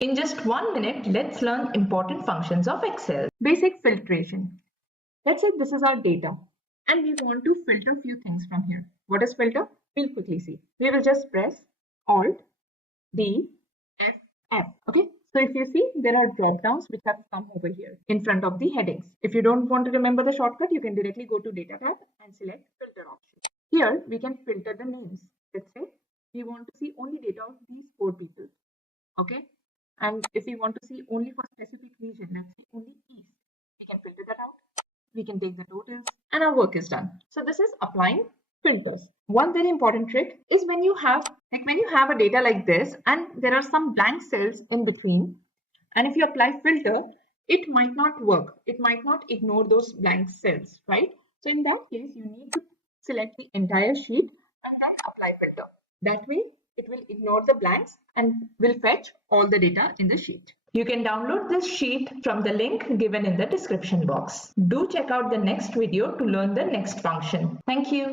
In just 1 minute, let's learn important functions of Excel. Basic filtration. Let's say this is our data and we want to filter a few things from here. What is filter? We'll quickly see. We will just press Alt D F F. Okay. So if you see, there are drop downs which have come over here in front of the headings. If you don't want to remember the shortcut, you can directly go to Data tab and select Filter option. Here we can filter the names. Let's say we want to see only data of these 4 people. Okay. And if we want to see only for specific region, let's say only East, we can filter that out. We can take the totals and our work is done. So this is applying filters. One very important trick is when you have a data like this and there are some blank cells in between, and if you apply filter, it might not work. It might not ignore those blank cells, right? So in that case, you need to select the entire sheet and then apply filter. That way, it will ignore the blanks and will fetch all the data in the sheet. You can download this sheet from the link given in the description box. Do check out the next video to learn the next function. Thank you.